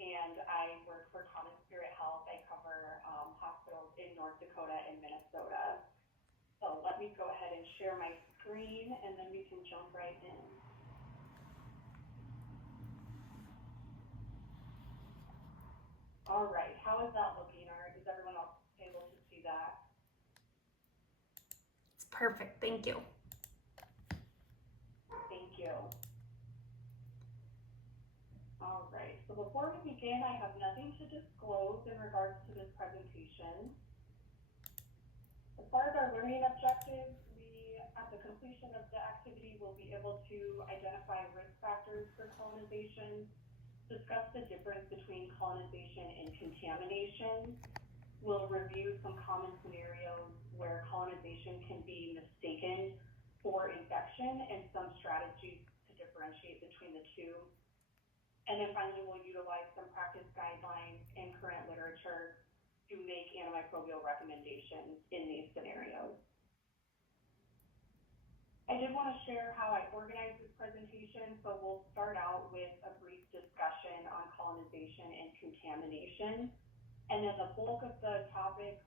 and I work for Common Spirit Health. I cover hospitals in North Dakota and Minnesota. So let me go ahead and share my screen, and then we can jump right in. All right, how is that looking? Is everyone else able to see that? It's perfect, thank you. Thank you. All right, so before we begin, I have nothing to disclose in regards to this presentation. As far as our learning objectives, we, at the completion of the activity, will be able to identify risk factors for colonization, discuss the difference between colonization and contamination. We'll review some common scenarios where colonization can be mistaken for infection and some strategies to differentiate between the two. And then finally, we'll utilize some practice guidelines and current literature to make antimicrobial recommendations in these scenarios. I did want to share how I organized this presentation, so we'll start out with a brief discussion on colonization and contamination. And then the bulk of the topics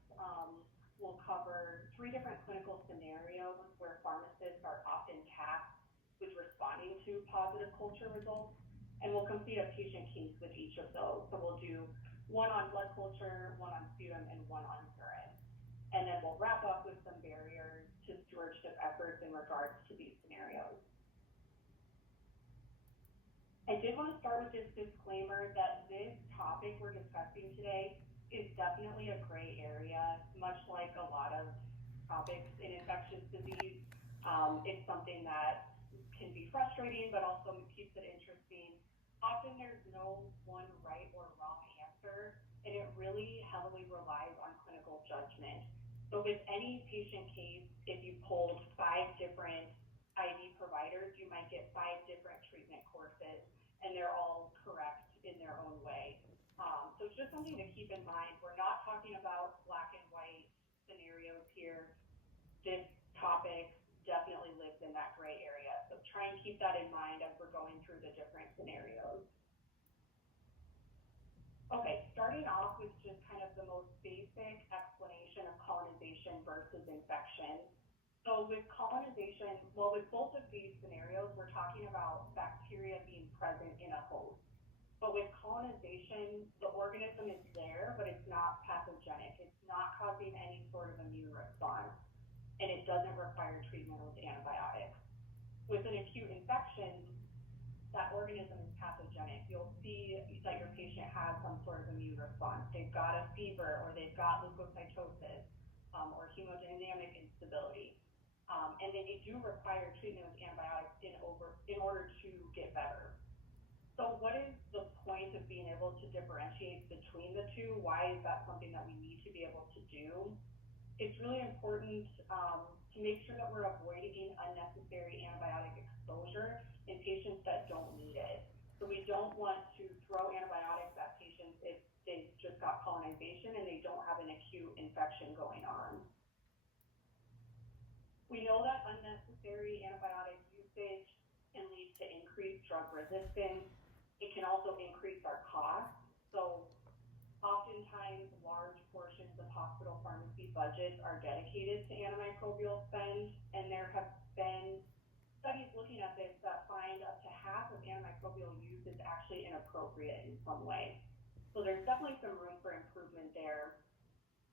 will cover 3 different clinical scenarios where pharmacists are often tasked with responding to positive culture results. And we'll complete a patient case with each of those. So we'll do one on blood culture, one on sputum, and one on urine. And then we'll wrap up with some barriers to stewardship efforts in regards to these scenarios. I did want to start with this disclaimer that this topic we're discussing today is definitely a gray area, much like a lot of topics in infectious disease. It's something that can be frustrating, but also keeps it interesting. Often there's no one right or wrong answer, and it really heavily relies on clinical judgment. So with any patient case, if you pulled 5 different IV providers, you might get 5 different treatment courses, and they're all correct in their own way. So it's just something to keep in mind. We're not talking about black and white scenarios here. This topic definitely lives in that gray area. So try and keep that in mind as we're going through the different scenarios. Okay, starting off with just kind of the most basic explanation of colonization versus infection. So with colonization, well, with both of these scenarios, we're talking about bacteria being present in a host. But with colonization, the organism is there, but it's not pathogenic. It's not causing any sort of immune response, and it doesn't require treatment with antibiotics. With an acute infection, that organism is pathogenic. You'll see that your patient has some sort of immune response. They've got a fever, or they've got leukocytosis, or hemodynamic instability. And then you do require treatment with antibiotics in order to get better. So what is the point of being able to differentiate between the two? Why is that something that we need to be able to do? It's really important to make sure that we're avoiding unnecessary antibiotic exposure in patients that don't need it. So we don't want to throw antibiotics at patients if they've just got colonization and they don't have an acute infection going on. We know that unnecessary antibiotic usage can lead to increased drug resistance. It can also increase our costs. So oftentimes large portions of hospital pharmacy budgets are dedicated to antimicrobial spend, and there have been studies looking at this that find up to half of antimicrobial use is actually inappropriate in some way. So there's definitely some room for improvement there.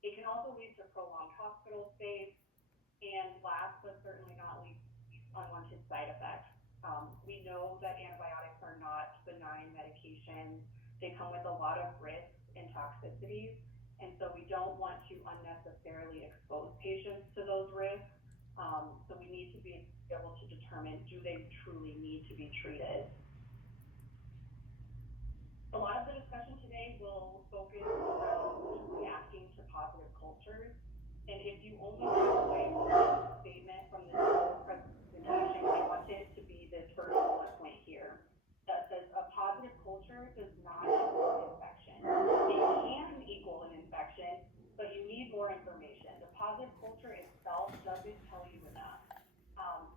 It can also lead to prolonged hospital stays, and last but certainly not least, unwanted side effects. We know that antibiotics are not benign medications. They come with a lot of risks and toxicities, and so we don't want to unnecessarily expose patients to those risks. So we need to be able to determine, do they truly need to be treated? A lot of the discussion today will focus around reacting to positive cultures, and if you only take away one statement from this whole presentation, I want it to be this first bullet point here that says a positive culture does not equal infection. It can equal an infection, but you need more information. The positive culture itself doesn't tell you enough.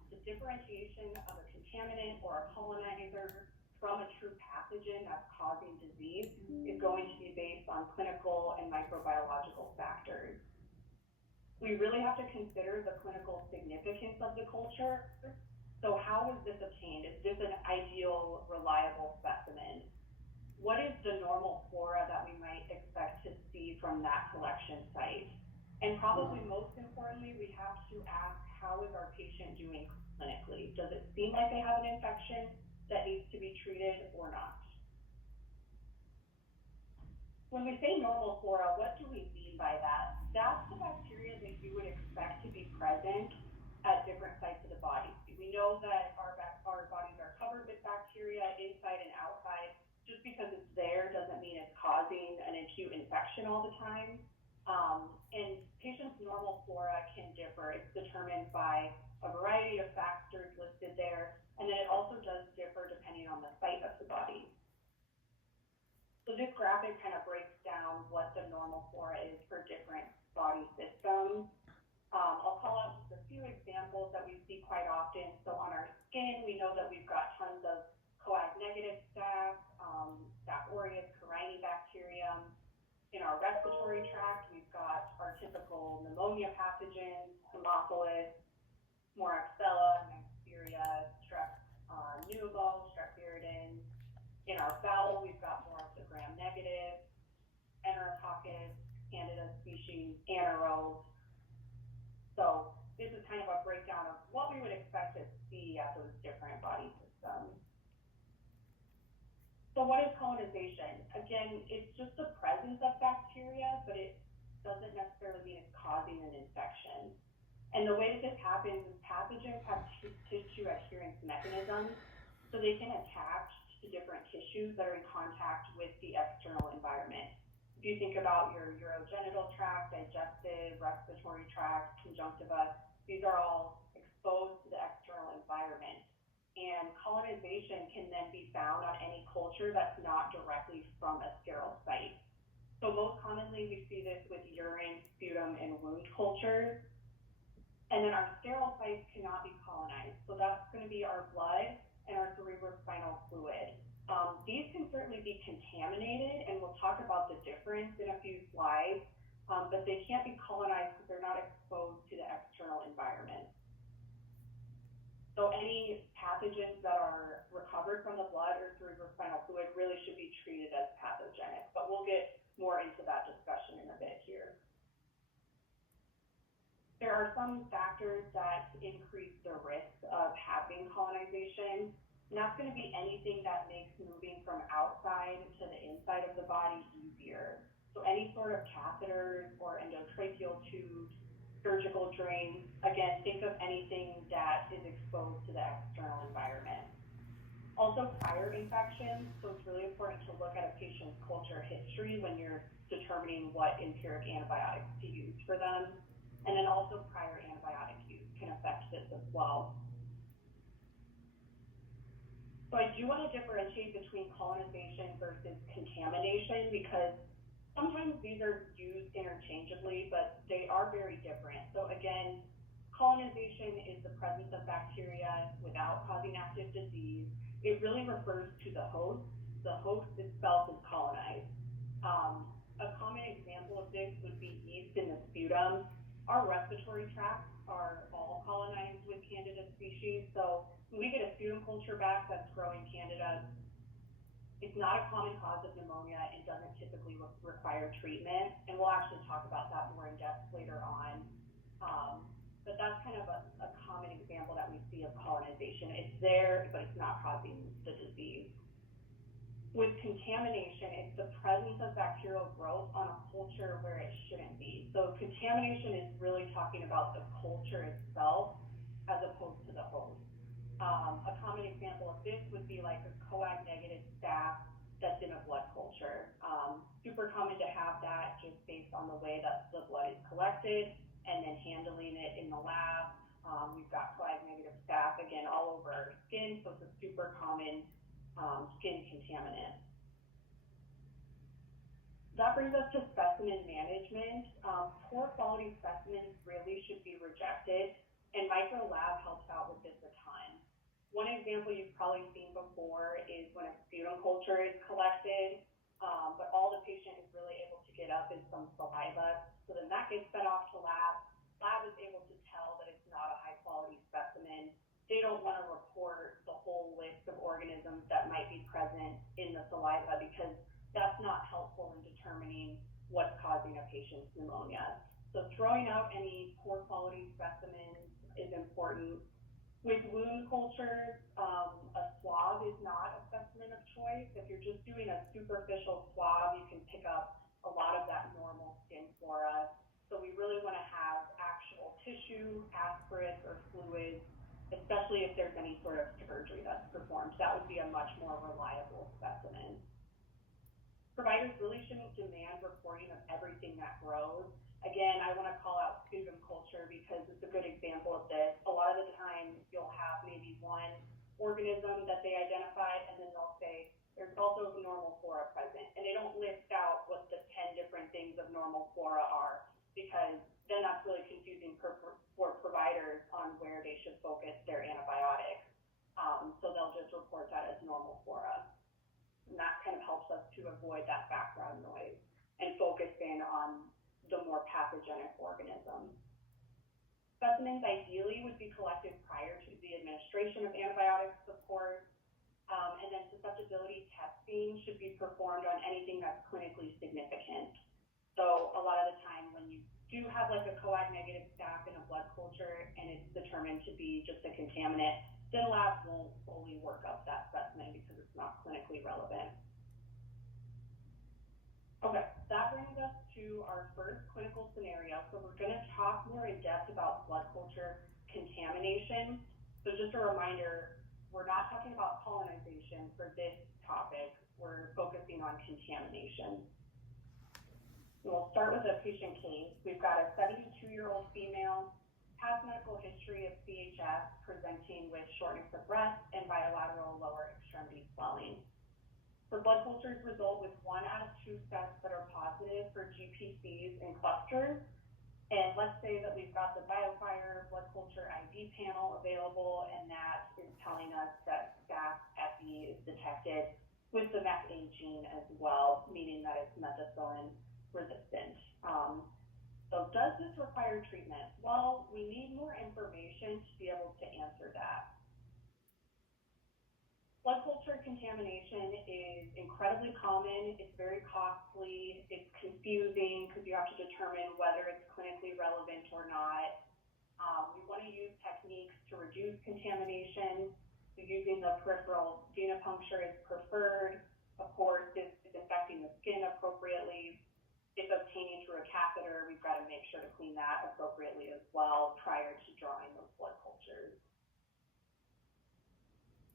The differentiation of a contaminant or a colonizer from a true pathogen that's causing causing disease is going to be based on clinical and microbiological factors. We really have to consider the clinical significance of the culture. So how was this obtained? Is this an ideal, reliable specimen? What is the normal flora that we might expect to see from that collection site? And probably most importantly, we have to ask, how is our patient doing clinically? Does it seem like they have an infection that needs to be treated or not? When we say normal flora, what do we mean by that? That's the bacteria that you would expect to be present at different sites of the body. We know that our bodies are covered with bacteria inside and outside. Just because it's there doesn't mean it's causing an acute infection all the time. And patients' normal flora can differ. It's determined by a variety of factors listed there, and then it also does differ depending on the site of the body. So this graphic kind of breaks down what the normal flora is for different body systems. I'll call out just a few examples that we see quite often. So on our skin, we know that we've got tons of coag-negative staph, Staph aureus, Corynebacterium. In our respiratory tract, we've got our typical pneumonia pathogens, Haemophilus, Moraxella, Neisseria, Strep pneumo, Strep viridans. In our bowel, we've got more of the gram-negative, Enterococcus, Candida species, anaerobes. So this is kind of a breakdown of what we would expect to see at those different body systems. So what is colonization? Again, it's just the presence of bacteria, but it doesn't necessarily mean it's causing an infection. And the way that this happens is pathogens have tissue adherence mechanisms, so they can attach to different tissues that are in contact with the external environment. If you think about your urogenital tract, digestive, respiratory tract, conjunctiva, these are all exposed to the external environment. And colonization can then be found on any culture that's not directly from a sterile site. So most commonly we see this with urine, sputum, and wound cultures. And then our sterile sites cannot be colonized. So that's going to be our blood and our cerebrospinal fluid. These can certainly be contaminated, and we'll talk about the difference in a few slides, but they can't be colonized because they're not exposed to the external environment. So any pathogens that are recovered from the blood or cerebrospinal fluid really should be treated as pathogenic, but we'll get more into that discussion in a bit here. There are some factors that increase the risk of having colonization, and that's going to be anything that makes moving from outside to the inside of the body easier. So any sort of catheters or endotracheal tubes, surgical drains, again, think of anything that is exposed to the external environment. Also prior infections, so it's really important to look at a patient's culture history when you're determining what empiric antibiotics to use for them. And then also prior antibiotic use can affect this as well. So I do want to differentiate between colonization versus contamination because sometimes these are used interchangeably, but they are very different. So again, colonization is the presence of bacteria without causing active disease. It really refers to the host. The host itself is colonized. A common example of this would be yeast in the sputum. Our respiratory tracts are all colonized with Candida species. So when we get a sputum culture back that's growing Candida, it's not a common cause of pneumonia. It doesn't typically require treatment, and we'll actually talk about that more in depth later on. But that's kind of a common example that we see of colonization. It's there, but it's not causing the disease. With contamination, it's the presence of bacterial growth on a culture where it shouldn't be. So contamination is really talking about the culture itself as opposed to the host. A common example of this would be like a coag-negative staph that's in a blood culture. Super common to have that just based on the way that the blood is collected and then handling it in the lab. We've got coag-negative staph, again, all over our skin, so it's a super common skin contaminant. That brings us to specimen management. Poor quality specimens really should be rejected, and micro lab helps out with this a ton. One example you've probably seen before is when a sputum culture is collected, but all the patient is really able to get up is some saliva. So then that gets sent off to lab. Lab is able to tell that it's not a high quality specimen. They don't want to report the whole list of organisms that might be present in the saliva because that's not helpful in determining what's causing a patient's pneumonia. So throwing out any poor quality specimens is important. With wound cultures, a swab is not a specimen of choice. If you're just doing a superficial swab, you can pick up a lot of that normal skin flora. So we really want to have actual tissue, aspirates, or fluids, especially if there's any sort of surgery that's performed. That would be a much more reliable specimen. Providers really shouldn't demand reporting of everything that grows. Again, I want to call out sputum culture because it's a good example of this. A lot of the time, you'll have maybe one organism that they identified, and then they'll say, there's also normal flora present. And they don't list out what the 10 different things of normal flora are, because then that's really confusing for providers on where they should focus their antibiotics. So they'll just report that as normal flora. And that kind of helps us to avoid that background noise and focus in on the more pathogenic organisms. Specimens ideally would be collected prior to the administration of antibiotics, of course, and then susceptibility testing should be performed on anything that's clinically significant. So a lot of the time when you do have like a coag-negative staph in a blood culture and it's determined to be just a contaminant, then labs won't fully work up that specimen because it's not clinically relevant. Okay, that brings us to our first clinical scenario. So we're going to talk more in depth about blood culture contamination. So just a reminder, we're not talking about colonization for this topic. We're focusing on contamination. So we'll start with a patient case. We've got a 72-year-old female, past medical history of CHF, presenting with shortness of breath and bilateral lower extremity swelling. Her blood cultures result with 1 out of 2 sets that are positive for GPCs in clusters. And let's say that we've got the BioFire blood culture ID panel available, and that is telling us that staph epi is detected with the MECA gene as well, meaning that it's methicillin resistant. So does this require treatment? Well, we need more information to be able to answer that. Blood culture contamination is incredibly common. It's very costly. It's confusing because you have to determine whether it's clinically relevant or not. We want to use techniques to reduce contamination. So using the peripheral venipuncture is preferred. Of course, if it's affecting the skin appropriately, if obtaining through a catheter, we've got to make sure to clean that appropriately as well prior to drawing those blood cultures.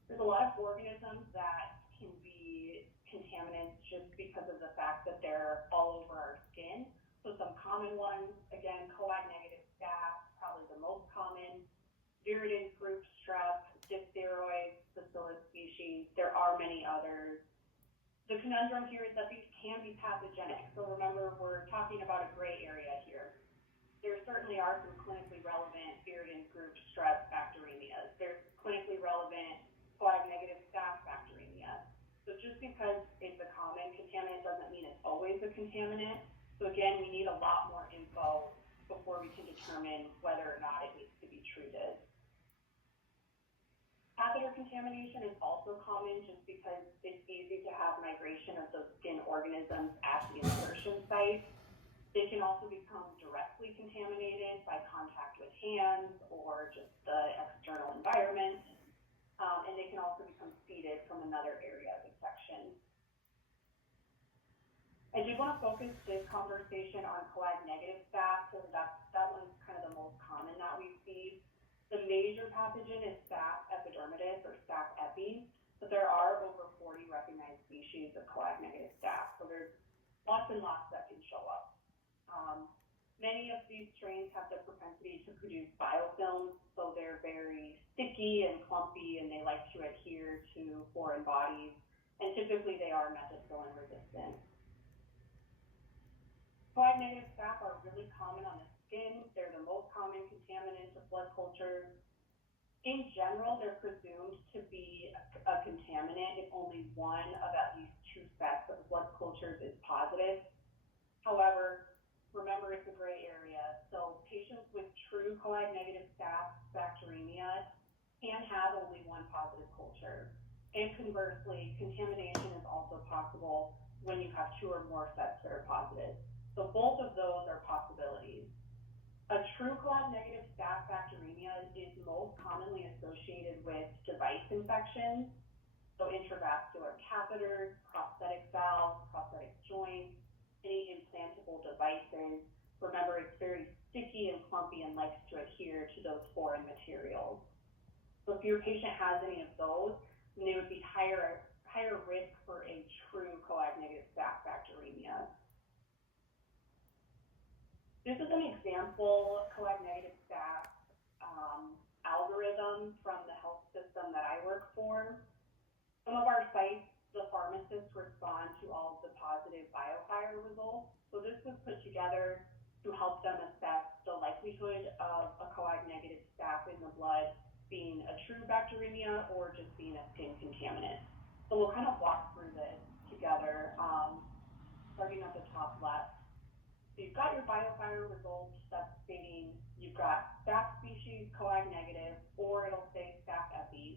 There's a lot of organisms that can be contaminants just because of the fact that they're all over our skin. So some common ones, again, coag-negative staph, probably the most common, viridin group strep, diphtheroids, bacillus species. There are many others. The conundrum here is that these can be pathogenic. So remember, we're talking about a gray area here. There certainly are some clinically relevant viridin group strep bacteremias. There's clinically relevant coag-negative staph bacteremia. So just because it's a common contaminant doesn't mean it's always a contaminant. So again, we need a lot more info before we can determine whether or not it needs to be treated. Catheter contamination is also common just because it's easy to have migration of those skin organisms at the insertion site. They can also become directly contaminated by contact with hands or just the external environment. And they can also become seeded from another area of infection. I do want to focus this conversation on coag-negative staph, so that one's kind of the most common that we see. The major pathogen is staph epidermidis or staph epi, but there are over 40 recognized species of coag-negative staph, so there's lots and lots that can show up. Many of these strains have the propensity to produce biofilms, so they're very sticky and clumpy, and they like to adhere to foreign bodies, and typically they are methicillin resistant. Coag-negative staph are really common on the skin. They're the most common contaminant of blood cultures. In general, they're presumed to be a contaminant if only one of at least two sets of blood cultures is positive. However, remember it's a gray area, so patients with true coag-negative staph bacteremia can have only one positive culture. And conversely, contamination is also possible when you have two or more sets that are positive. So both of those are possibilities. A true coag-negative staph bacteremia is most commonly associated with device infections, so intravascular catheters, prosthetic valves, prosthetic joints, any implantable devices. Remember, it's very sticky and clumpy and likes to adhere to those foreign materials. So if your patient has any of those, then they would be higher risk for a true coag-negative staph bacteremia. This is an example coag-negative staph algorithm from the health system that I work for. Some of our sites, the pharmacists respond to all of the positive biofire results. So this was put together to help them assess the likelihood of a coag-negative staph in the blood being a true bacteremia or just being a skin contaminant. So we'll kind of walk through this together, starting at the top left. So you've got your biofire results that's stating you've got staph species coag-negative, or it'll say staph epi.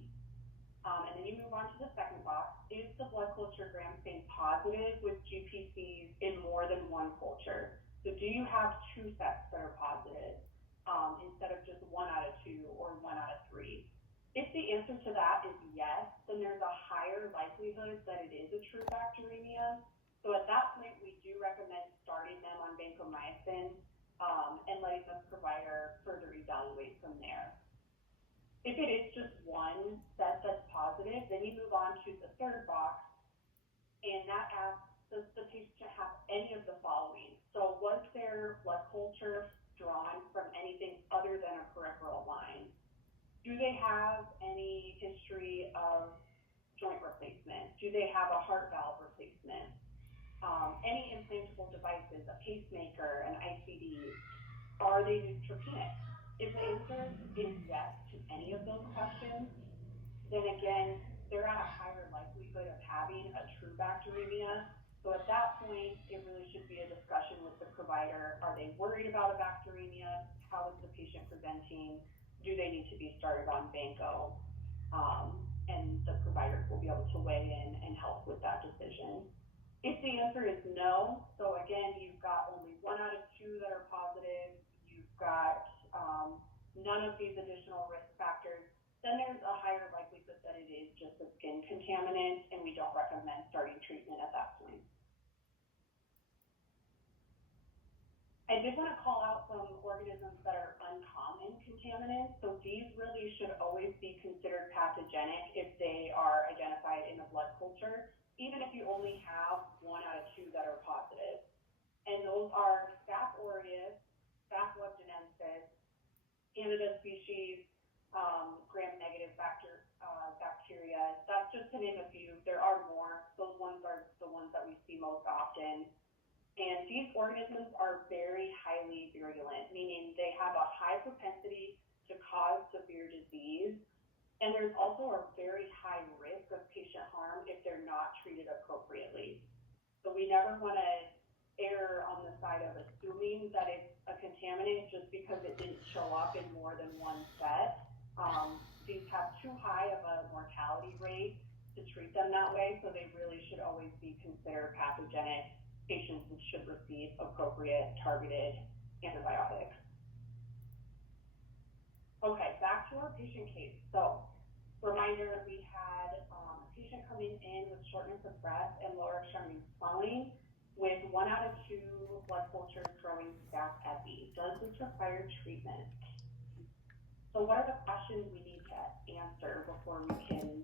And then you move on to the second box. Is the blood culture gram-stain positive with GPCs in more than one culture? So do you have two sets that are positive instead of just 1 out of 2 or 1 out of 3? If the answer to that is yes, then there's a higher likelihood that it is a true bacteremia. So at that point, we do recommend starting them on vancomycin and letting the provider further evaluate from there. If it is just one set that's positive, then you move on to the third box, and that asks, does the patient have any of the following? So was their blood culture drawn from anything other than a peripheral line? Do they have any history of joint replacement? Do they have a heart valve replacement? Any implantable devices, a pacemaker, an ICD? Are they neutropenic? If the answer is yes to any of those questions, then again, they're at a higher likelihood of having a true bacteremia. So at that point, it really should be a discussion with the provider. Are they worried about a bacteremia? How is the patient presenting? Do they need to be started on vanco? And the provider will be able to weigh in and help with that decision. If the answer is no, so again, you've got only 1 out of 2 that are positive, you've got none of these additional risk factors, then there's a higher likelihood that it is just a skin contaminant, and we don't recommend starting treatment at that point. I did want to call out some organisms that are uncommon contaminants. So these really should always be considered pathogenic if they are identified in a blood culture, even if you only have 1 out of 2 that are positive. And those are Staph aureus, Staph legionensis, Candida species, gram-negative bacteria. That's just to name a few. There are more. Those ones are the ones that we see most often. And these organisms are very highly virulent, meaning they have a high propensity to cause severe disease. And there's also a very high risk of patient harm if they're not treated appropriately. So we never want to err on the side of assuming that it's a contaminant just because it didn't show up in more than one set. These have too high of a mortality rate to treat them that way, so they really should always be considered pathogenic. Patients should receive appropriate targeted antibiotics. Okay, back to our patient case. So, reminder, we had a patient coming in with shortness of breath and lower extremity swelling with 1 out of 2 blood cultures showing Staph epi. Does this require treatment? So what are the questions we need to answer before we can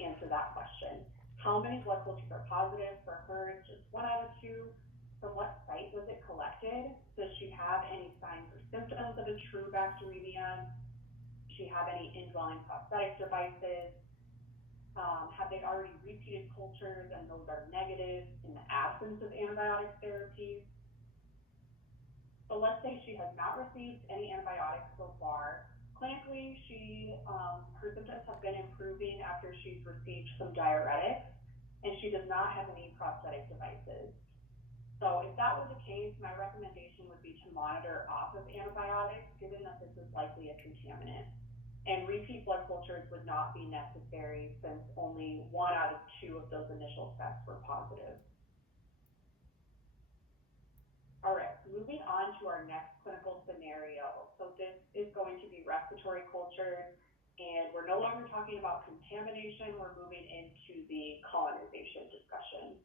answer that question? How many blood cultures are positive? For her, it's just 1 out of 2. From what site was it collected? Does she have any signs or symptoms of a true bacteremia? Does she have any indwelling prosthetic devices? Have they already repeated cultures and those are negative in the absence of antibiotic therapy? So let's say she has not received any antibiotics so far. Clinically, her symptoms have been improving after she's received some diuretics, and she does not have any prosthetic devices. So if that was the case, my recommendation would be to monitor off of antibiotics, given that this is likely a contaminant. And repeat blood cultures would not be necessary since only 1 out of 2 of those initial tests were positive. All right, moving on to our next clinical scenario. So this is going to be respiratory cultures, and we're no longer talking about contamination, we're moving into the colonization discussion.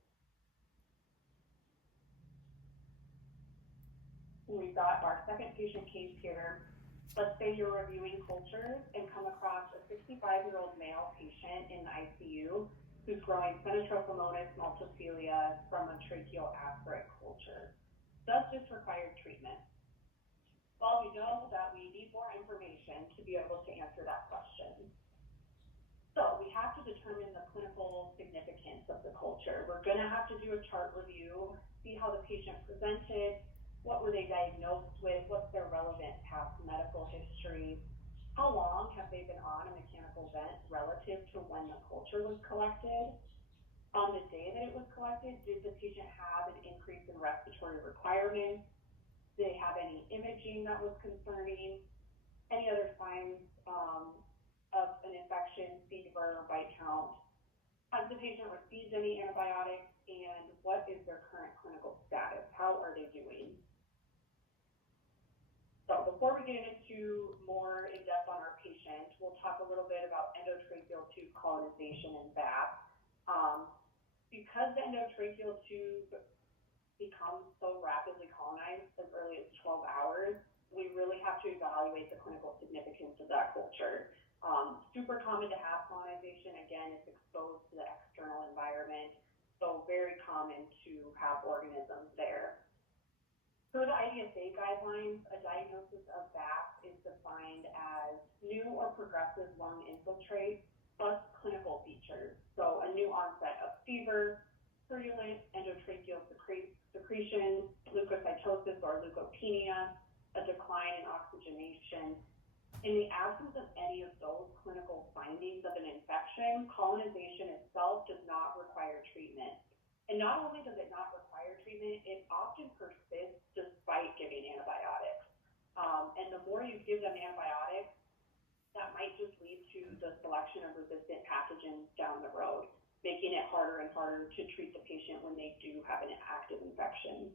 We've got our second patient case here. Let's say you're reviewing cultures and come across a 65-year-old male patient in the ICU who's growing Phenotrophomonas multifida from a tracheal aspirate culture. Does this require treatment? Well, we know that we need more information to be able to answer that question. So we have to determine the clinical significance of the culture. We're going to have to do a chart review, see how the patient presented, what were they diagnosed with, what's their relevant past medical history, how long have they been on a mechanical vent relative to when the culture was collected. On the day that it was collected, did the patient have an increase in respiratory requirements? Did they have any imaging that was concerning? Any other signs of an infection, fever, bite count? Has the patient received any antibiotics? And what is their current clinical status? How are they doing? So before we get into more in depth on our patient, we'll talk a little bit about endotracheal tube colonization and VAP. Because the endotracheal tube becomes so rapidly colonized as early as 12 hours, we really have to evaluate the clinical significance of that culture. Super common to have colonization. Again, it's exposed to the external environment, so very common to have organisms there. Per the IDSA guidelines, a diagnosis of VAP is defined as new or progressive lung infiltrate plus clinical features. So a new onset of fever, purulent endotracheal secretion, leukocytosis or leukopenia, a decline in oxygenation. In the absence of any of those clinical findings of an infection, colonization itself does not require treatment. And not only does it not require treatment, it often persists despite giving antibiotics. And the more you give them antibiotics, that might just lead to the selection of resistant pathogens down the road, making it harder and harder to treat the patient when they do have an active infection.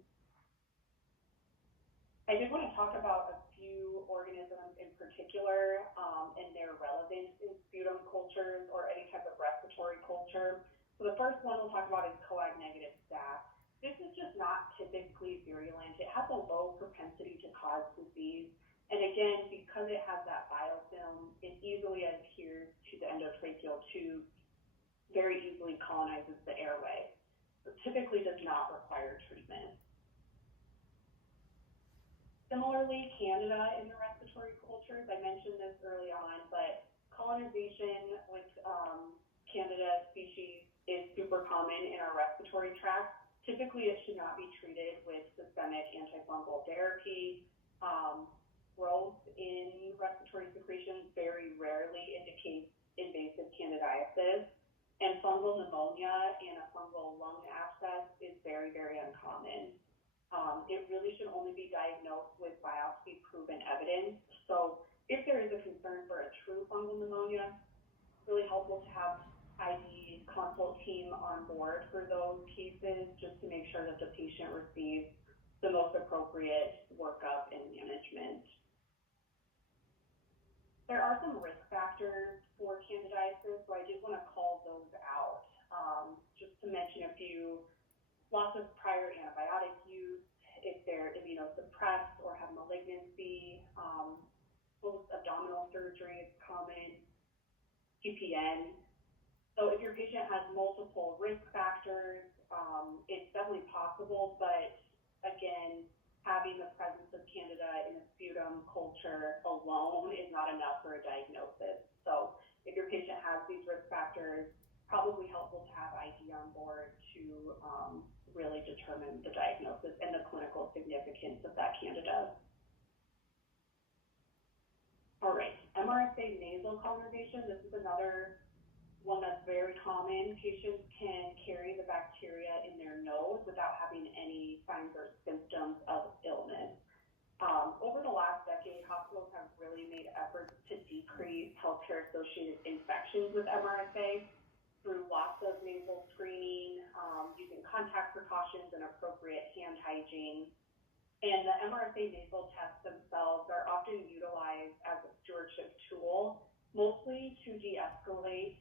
I did want to talk about a few organisms in particular and their relevance in sputum cultures or any type of respiratory culture. So the first one we'll talk about is coag-negative staph. This is just not typically virulent. It has a low propensity to cause disease. And again, because it has that biofilm, it easily adheres to the endotracheal tube, very easily colonizes the airway. So typically does not require treatment. Similarly, Candida in the respiratory cultures, I mentioned this early on, but colonization with Candida species is super common in our respiratory tract. Typically, it should not be treated with systemic antifungal therapy. Growth in respiratory secretions very rarely indicates invasive candidiasis, and fungal pneumonia and a fungal lung abscess is very, very uncommon. It really should only be diagnosed with biopsy-proven evidence. So if there is a concern for a true fungal pneumonia, it's really helpful to have ID consult team on board for those cases, just to make sure that the patient receives the most appropriate workup and management. There are some risk factors for candidiasis, so I did want to call those out. Just to mention a few: lots of prior antibiotic use, if they're immunosuppressed or have malignancy, post-abdominal surgery is common, TPN. So if your patient has multiple risk factors, it's definitely possible, but again, having the presence of Candida in a sputum culture alone is not enough for a diagnosis. So if your patient has these risk factors, probably helpful to have ID on board to really determine the diagnosis and the clinical significance of that Candida. All right, MRSA nasal colonization, this is another one that's very common. Patients can carry the bacteria in their nose without having any signs or symptoms of illness. Over the last decade, hospitals have really made efforts to decrease healthcare-associated infections with MRSA through lots of nasal screening, using contact precautions and appropriate hand hygiene. And the MRSA nasal tests themselves are often utilized as a stewardship tool, mostly to de-escalate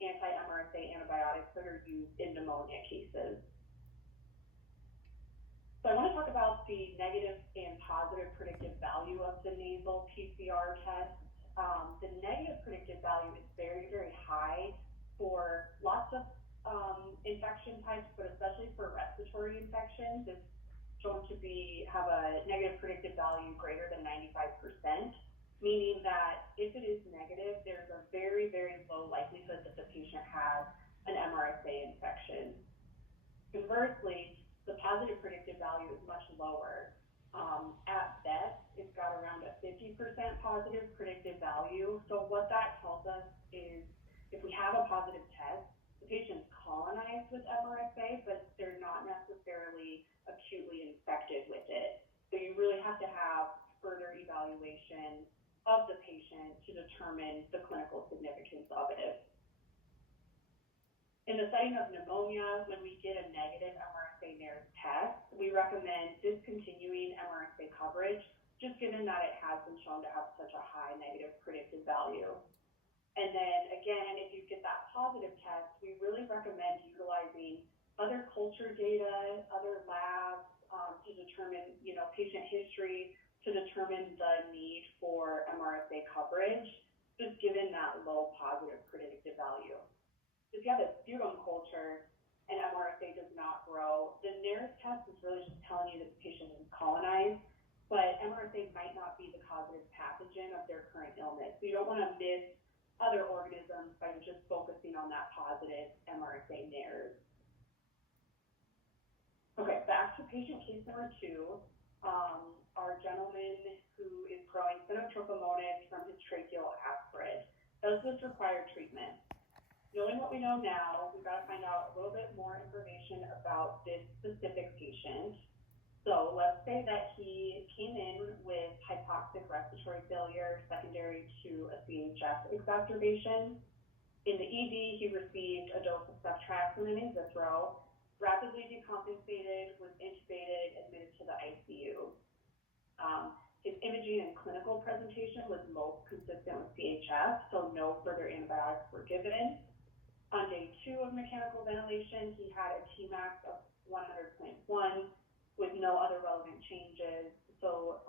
anti-MRSA antibiotics that are used in pneumonia cases. So I want to talk about the negative and positive predictive value of the nasal PCR test. The negative predictive value is very, very high for lots of infection types, but especially for respiratory infections. It's shown to have a negative predictive value greater than 95%, meaning that if it is negative, there's a very, very low likelihood that the patient has an MRSA infection. Conversely, the positive predictive value is much lower. At best, it's got around a 50% positive predictive value. So what that tells us is if we have a positive test, the patient's colonized with MRSA, but they're not necessarily acutely infected with it. So you really have to have further evaluation of the patient to determine the clinical significance of it. In the setting of pneumonia, when we get a negative MRSA NAIRS test, we recommend discontinuing MRSA coverage, just given that it has been shown to have such a high negative predictive value. And then again, if you get that positive test, we really recommend utilizing other culture data, other labs to determine, patient history, to determine the need for MRSA coverage, just given that low positive predictive value. If you have a sputum culture and MRSA does not grow, the NAIRS test is really just telling you that the patient is colonized, but MRSA might not be the causative pathogen of their current illness. So you don't want to miss other organisms by just focusing on that positive MRSA NAIRS. Okay, back to patient case number 2. Our gentleman who is growing Pseudomonas from his tracheal aspirate. Does this require treatment? Knowing what we know now, we've got to find out a little bit more information about this specific patient. So let's say that he came in with hypoxic respiratory failure secondary to a CHF exacerbation. In the ED, he received a dose of ceftriaxone and thru, rapidly decompensated, was intubated, admitted to the ICU. His imaging and clinical presentation was most consistent with CHF, so no further antibiotics were given. On day 2 of mechanical ventilation, he had a Tmax of 100.1 with no other relevant changes. So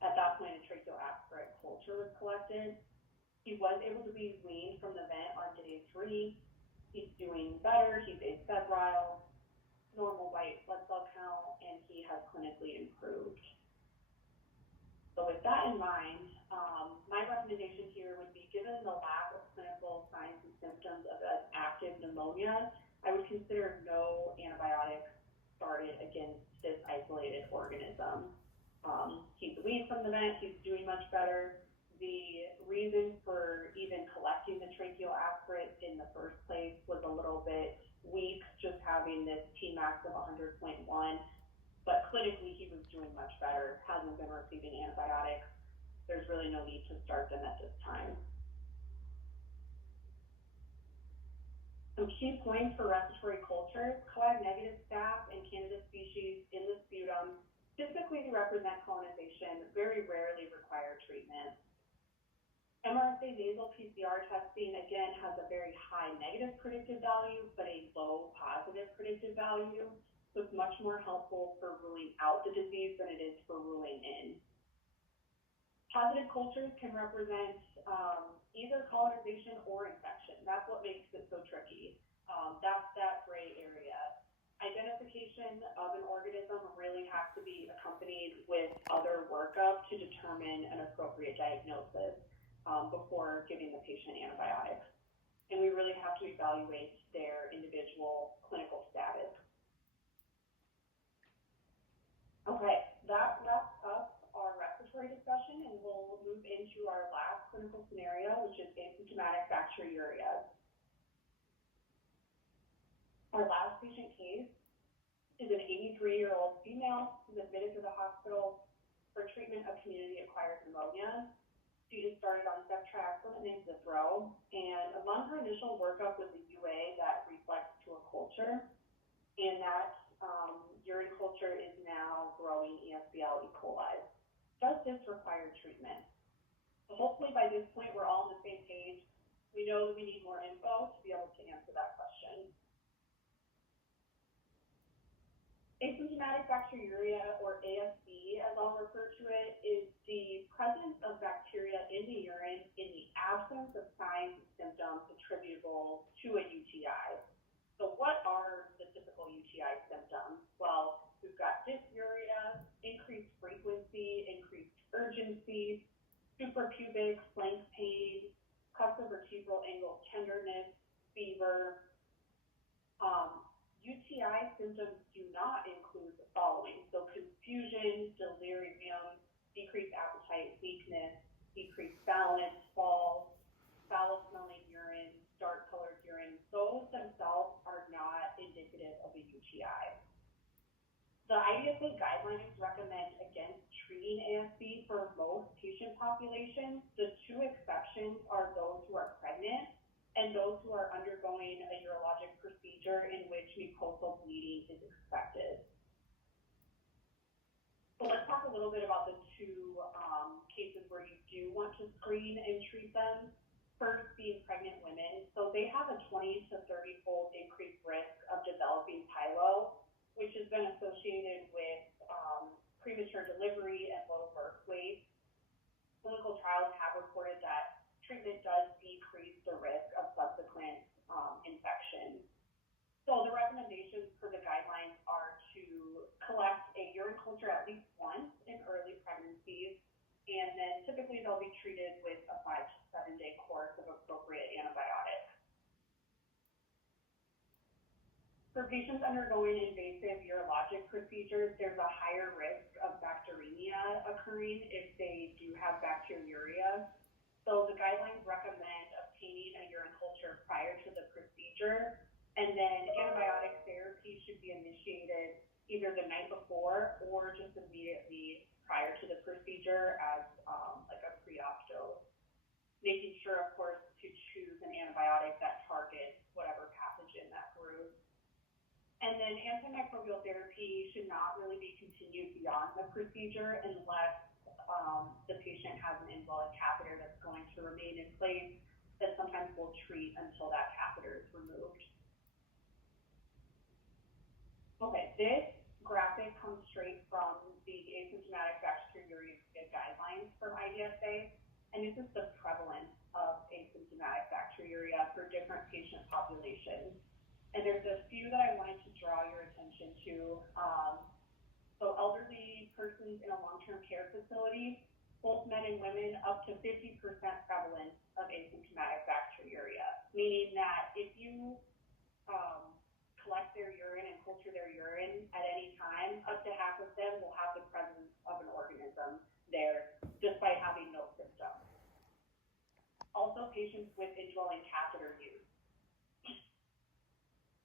at that point, a tracheal aspirate culture was collected. He was able to be weaned from the vent on day 3. He's doing better. He's afebrile, normal white blood cell count, and he has clinically improved. So with that in mind, my recommendation here would be, given the lack of clinical signs and symptoms of an active pneumonia, I would consider no antibiotics started against this isolated organism. He's weaned from the vent, he's doing much better. The reason for even collecting the tracheal aspirate in the first place was a little bit weak, just having this Tmax of 100.1. But clinically, he was doing much better, hasn't been receiving antibiotics. There's really no need to start them at this time. Some key points for respiratory cultures: coag-negative staph and Candida species in the sputum typically represent colonization, very rarely require treatment. MRSA nasal PCR testing, again, has a very high negative predictive value, but a low positive predictive value. So it's much more helpful for ruling out the disease than it is for ruling in. Positive cultures can represent either colonization or infection. That's what makes it so tricky. That's that gray area. Identification of an organism really has to be accompanied with other workup to determine an appropriate diagnosis before giving the patient antibiotics. And we really have to evaluate their individual clinical status. Okay, that wraps up our respiratory discussion, and we'll move into our last clinical is an 83-year-old female who's admitted to the hospital for treatment of community-acquired pneumonia. She just started on ceftriaxone and thru, and among her initial workup was a UA that reflects to a culture, and that urine culture is now growing ESBL E. coli. Does this require treatment? So hopefully by this point we're all on the same page. We know that we need more info to be able to answer that question. Asymptomatic bacteriuria, or ASB as I'll refer to it, is the presence of bacteria in the urine in the absence of signs and symptoms attributable to a UTI. So what are the typical UTI symptoms? Well, we've got dysuria, increased frequency, increased urgency, suprapubic flank pain, cusp-vertebral angle tenderness, fever. UTI symptoms do not include the following. So confusion, delirium, decreased appetite, weakness, decreased balance, falls, foul-smelling urine, dark-colored urine. Those themselves are not indicative of a UTI. The IDSA guidelines recommend against treating ASB for most patient populations. The two exceptions are those who are pregnant and those who are undergoing a urologic procedure in which mucosal bleeding is expected. So let's talk a little bit about the two cases where you do want to screen and treat them. First, being pregnant women. So they have a 20 to 30-fold increased risk of developing pyelo, which has been associated with premature delivery and low birth weight. Clinical trials have reported that treatment does decrease the risk of subsequent infection. So the recommendations for the guidelines are to collect a urine culture at least once in early pregnancies, and then typically they'll be treated with a 5 to 7 day course of appropriate antibiotics. For patients undergoing invasive urologic procedures, there's a higher risk of bacteremia occurring if they do have bacteriuria. So the guidelines recommend obtaining a urine culture prior to the procedure, and then antibiotic therapy should be initiated either the night before or just immediately prior to the procedure as like a pre-op dose. Making sure, of course, to choose an antibiotic that targets whatever pathogen that grew. And then antimicrobial therapy should not really be continued beyond the procedure unless the patient has an indwelling catheter that's going to remain in place, that sometimes we'll treat until that catheter is removed. Okay, this graphic comes straight from the asymptomatic bacteriuria guidelines from IDSA, and this is the prevalence of asymptomatic bacteriuria for different patient populations. And there's a few that I wanted to draw your attention to. So elderly persons in a long-term care facility, both men and women, up to 50% prevalence of asymptomatic bacteriuria, meaning that if you collect their urine and culture their urine at any time, up to half of them will have the presence of an organism there, despite having no symptoms. Also, patients with indwelling catheter use.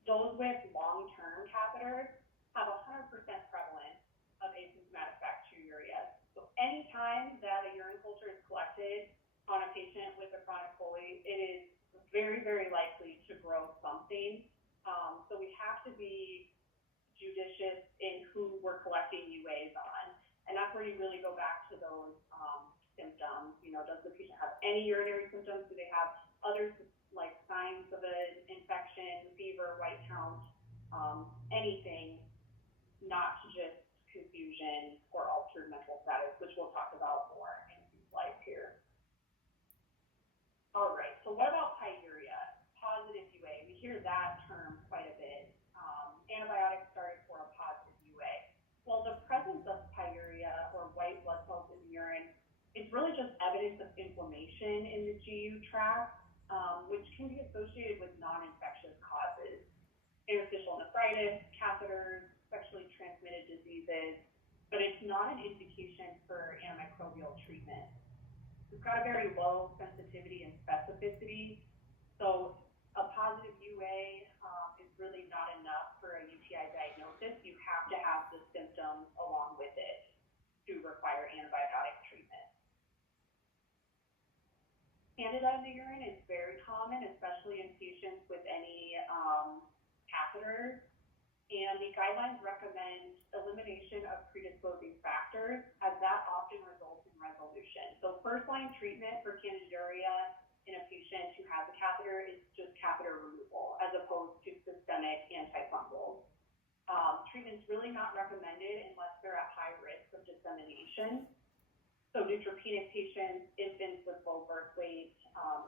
Those with long-term catheters have 100% prevalence of asymptomatic bacteriuria. So anytime that a urine culture is collected on a patient with a chronic coli, it is very, very likely to grow something. So we have to be judicious in who we're collecting UAs on. And that's where you really go back to those symptoms. You know, does the patient have any urinary symptoms? Do they have other like signs of an infection, fever, white count, anything, not just confusion or altered mental status, which we'll talk about more in a few slides here. All right, so what about pyuria, positive UA? We hear that term quite a bit. Antibiotics started for a positive UA. Well, the presence of pyuria or white blood cells in the urine is really just evidence of inflammation in the GU tract, which can be associated with non-infectious causes. Interstitial nephritis, catheters, sexually transmitted diseases, but it's not an indication for antimicrobial treatment. It's got a very low sensitivity and specificity, so a positive UA is really not enough for a UTI diagnosis. You Candida in the urine is very common, especially in patients with any catheters, and the guidelines recommend elimination of predisposing factors, as that often results in resolution. So first-line treatment for candidiuria in a patient who has a catheter is just catheter removal, as opposed to systemic antifungals. Treatment's really not recommended unless they're at high risk of dissemination. So neutropenic patients, infants with low birth weight,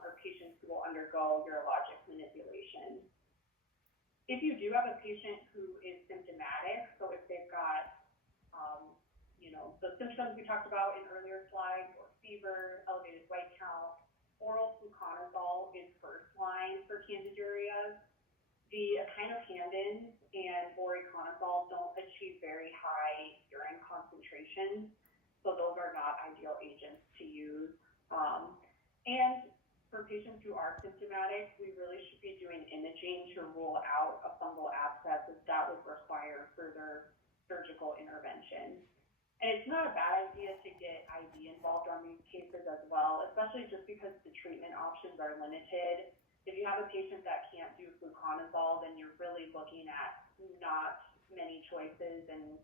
or patients who will undergo urologic manipulation. If you do have a patient who is symptomatic, so if they've got, the symptoms we talked about in earlier slides, or fever, elevated white count, oral fluconazole is first line for candidiuria. The echinocandins and voriconazole don't achieve very high urine concentrations, so those are not ideal agents to use. And for patients who are symptomatic, we really should be doing imaging to rule out a fungal abscess, as that would require further surgical intervention. And it's not a bad idea to get IV involved on these cases as well, especially just because the treatment options are limited. If you have a patient that can't do fluconazole, then you're really looking at not many choices, and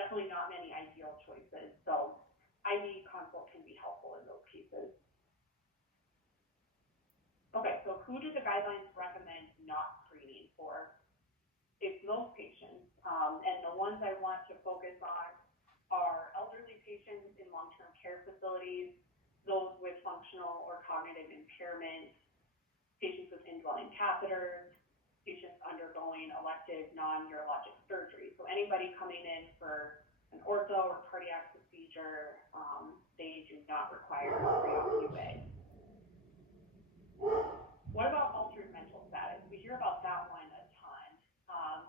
definitely not many ideal choices. So IV consult can be helpful in those cases. Okay, so who do the guidelines recommend not screening for? It's those patients. And the ones I want to focus on are elderly patients in long-term care facilities, those with functional or cognitive impairment, patients with indwelling catheters, patients undergoing elective non-urologic surgery. So anybody coming in for an ortho or cardiac procedure, they do not require a pre-op UA. What about altered mental status? We hear about that one a ton.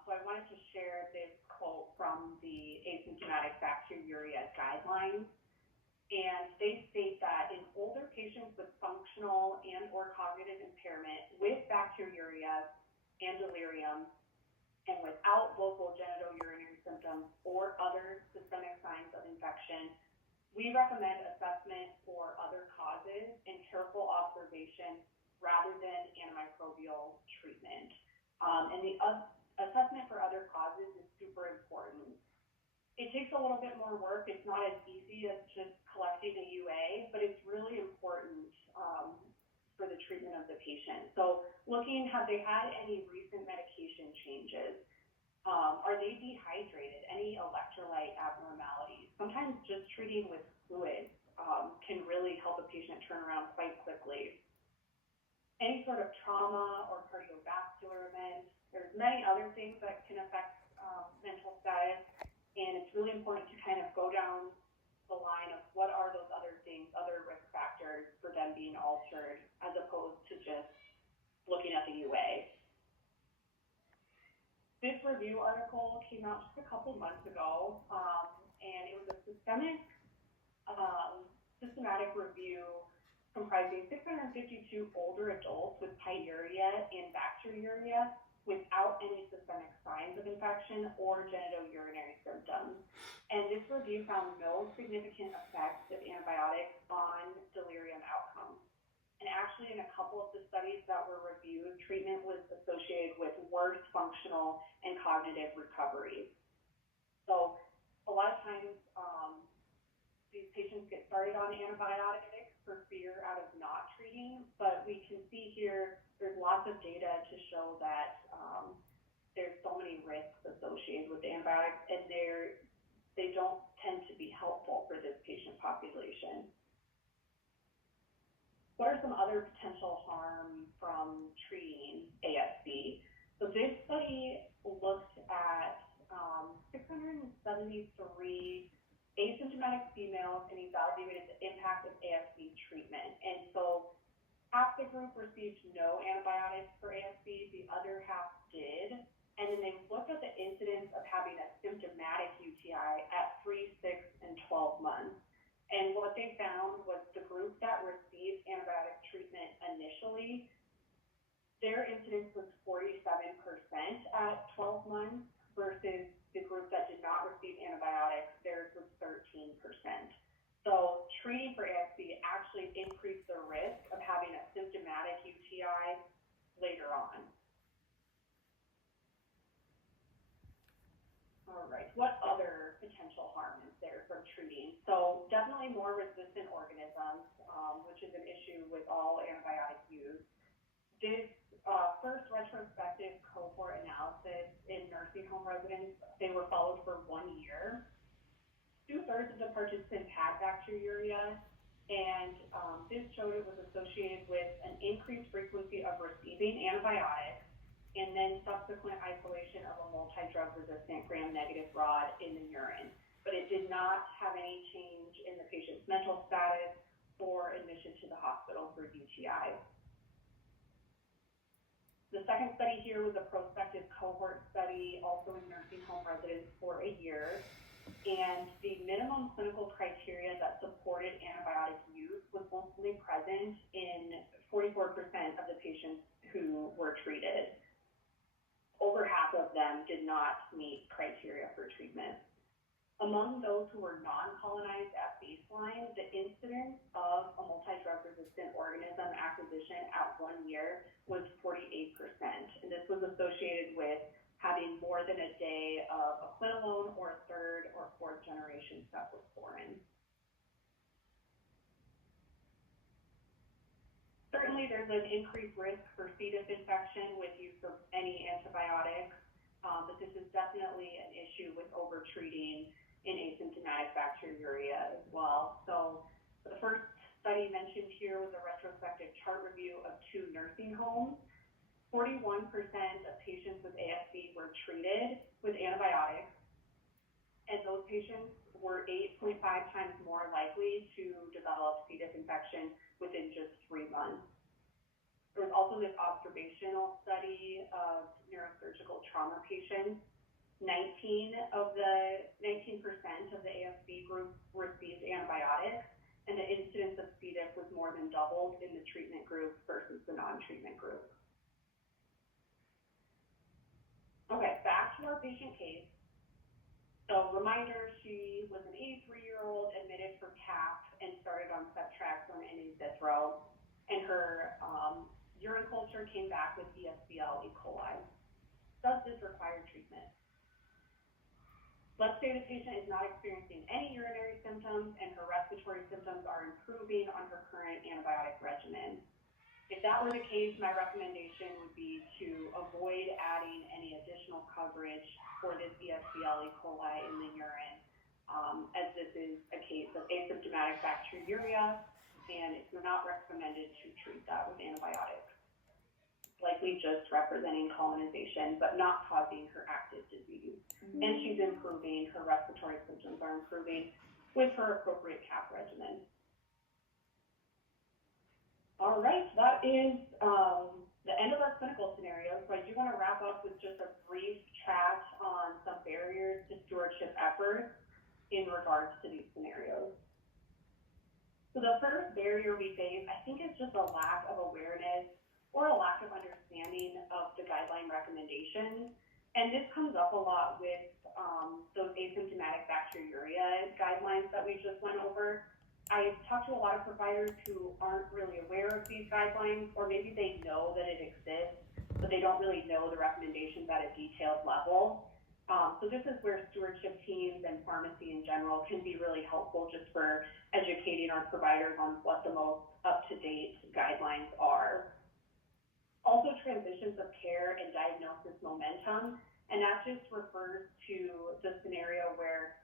So I wanted to share this quote from the asymptomatic bacteriuria guidelines. And they state that in older patients with functional and or cognitive impairment with bacteriuria and delirium, and without local genitourinary symptoms or other systemic signs of infection, we recommend assessment for other causes and careful observation rather than antimicrobial treatment. And the assessment for other causes is super important. It takes a little bit more work. It's not as easy as just collecting a UA, but it's really important for the treatment of the patient. So looking, have they had any recent medication changes? Are they dehydrated? Any electrolyte abnormalities? Sometimes just treating with fluids can really help a patient turn around quite quickly. Any sort of trauma or cardiovascular event. There's many other things that can affect mental status, and it's really important to kind of go down the line of what are those other things, other risk factors for them being altered, as opposed to just looking at the UA. This review article came out just a couple months ago, and it was a systematic review comprising 652 older adults with pyuria and bacteriuria without any systemic signs of infection or genitourinary symptoms. And this review found no significant effects of antibiotics on delirium outcomes. And actually, in a couple of the studies that were reviewed, treatment was associated with worse functional and cognitive recovery. So a lot of times, these patients get started on antibiotics for fear out of not treating, but we can see here there's lots of data to show that there's so many risks associated with the antibiotics, and they don't tend to be helpful for this patient population. What are some other potential harm from treating ASB? So this study looked at 673 asymptomatic females and evaluated the impact of ASB treatment. And so half the group received no antibiotics for ASB, the other half did. And then they looked at the incidence of having a symptomatic UTI at 3, 6, and 12 months. And what they found was the group that received antibiotic treatment initially, their incidence was 47% at 12 months versus the group that did not receive antibiotics, theirs was 13%. So treating for ASB actually increased the risk of having a later on. All right, what other potential harm is there from treating? So definitely more resistant organisms, which is an issue with all antibiotic use. This first retrospective cohort analysis in nursing home residents, they were followed for 1 year. 2/3 of the participants had bacteriuria, and this showed it was associated with an increased frequency of receiving antibiotics and then subsequent isolation of a multi-drug resistant gram-negative rod in the urine. But it did not have any change in the patient's mental status or admission to the hospital for UTI. The second study here was a prospective cohort study, also in nursing home residents for 1 year. And the minimum clinical criteria that supported antibiotic use was only present in 44% of the patients who were treated. Over half of them did not meet criteria for treatment. Among those who were non-colonized at baseline, the incidence of a multi-drug resistant organism acquisition at 1 year was 48%. And this was associated with having more than a day of a quinolone or a third or fourth generation cephalosporin. Certainly, there's an increased risk for C. diff infection with use of any antibiotics, but this is definitely an issue with overtreating in asymptomatic bacteriuria as well. So the first study mentioned here was a retrospective chart review of 2 nursing homes. 41% of patients with ASB were treated with antibiotics, and those patients were 8.5 times more likely to develop C. diff infection within just 3 months. There was also this observational study of neurosurgical trauma patients. 19% of the ASB group received antibiotics, and the incidence of C. diff was more than doubled in the treatment group versus the non-treatment group. Okay, back to our patient case. So reminder, she was an 83-year-old admitted for CAP and started on ceftriaxone and thru, and her urine culture came back with ESBL E. coli. Does this require treatment? Let's say the patient is not experiencing any urinary symptoms and her respiratory symptoms are improving on her current antibiotic regimen. If that were the case, my recommendation would be to avoid adding any additional coverage for this ESBL E. coli in the urine, as this is a case of asymptomatic bacteriuria, and it's not recommended to treat that with antibiotics. Likely just representing colonization, but not causing her active disease. And she's improving, her respiratory symptoms are improving with her appropriate CAP regimen. All right, that is the end of our clinical scenarios. So I do want to wrap up with just a brief chat on some barriers to stewardship efforts in regards to these scenarios. So the first barrier we face, I think, is just a lack of awareness or a lack of understanding of the guideline recommendations. And this comes up a lot with those asymptomatic bacteriuria guidelines that we just went over. I've talked to a lot of providers who aren't really aware of these guidelines, or maybe they know that it exists, but they don't really know the recommendations at a detailed level. So this is where stewardship teams and pharmacy in general can be really helpful just for educating our providers on what the most up-to-date guidelines are. Also, transitions of care and diagnosis momentum, and that just refers to the scenario where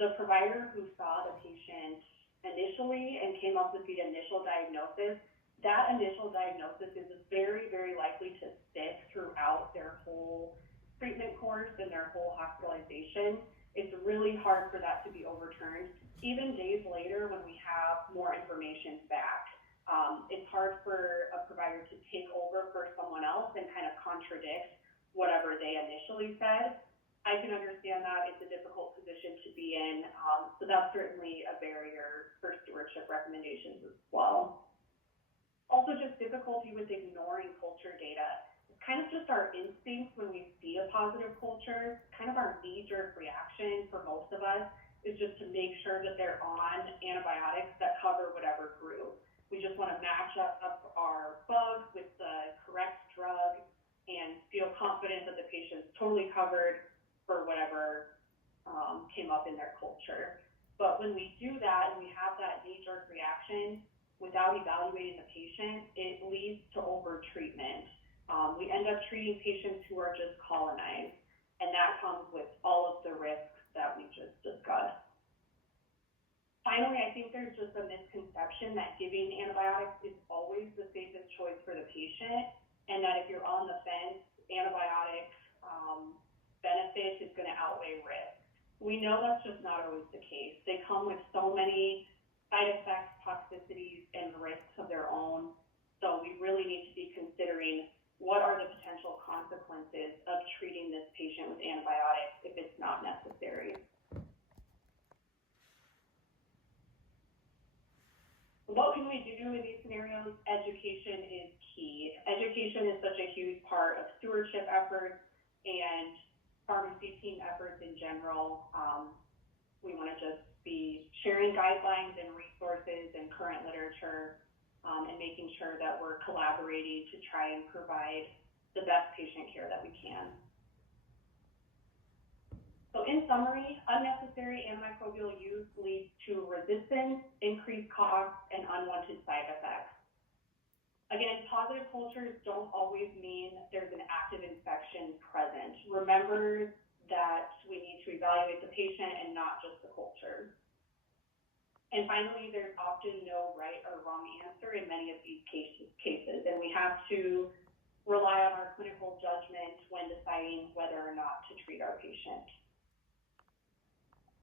the provider who saw the patient initially and came up with the initial diagnosis, that initial diagnosis is very, very likely to stick throughout their whole treatment course and their whole hospitalization. It's really hard for that to be overturned, even days later when we have more information back. It's hard for a provider to take over for someone else and kind of contradict whatever they initially said. I can understand that. It's a difficult position to be in, so that's certainly a barrier for stewardship recommendations as well. Also, just difficulty with ignoring culture data. It's kind of just our instinct when we see a positive culture, kind of our knee-jerk reaction for most of us is just to make sure that they're on antibiotics that cover whatever group. We just want to match up our bug with the correct drug and feel confident that the patient's totally covered for whatever came up in their culture. But when we do that and we have that knee-jerk reaction without evaluating the patient, it leads to over-treatment. We end up treating patients who are just colonized, and that comes with all of the risks that we just discussed. Finally, I think there's just a misconception that giving antibiotics is always the safest choice for the patient, and that if you're on the fence, antibiotic benefit is going to outweigh risk. We know that's just not always the case. They come with so many side effects, toxicities, and risks of their own. So we really need to be considering what are the potential consequences of treating this patient with antibiotics if it's not necessary. What can we do in these scenarios? Education is key. Education is such a huge part of stewardship efforts and pharmacy team efforts in general. We want to just be sharing guidelines and resources and current literature and making sure that we're collaborating to try and provide the best patient care that we can. So in summary, unnecessary antimicrobial use leads to resistance, increased costs, and unwanted side effects. Again, positive cultures don't always mean there's an active infection present. Remember that we need to evaluate the patient and not just the culture. And finally, there's often no right or wrong answer in many of these cases, and we have to rely on our clinical judgment when deciding whether or not to treat our patient.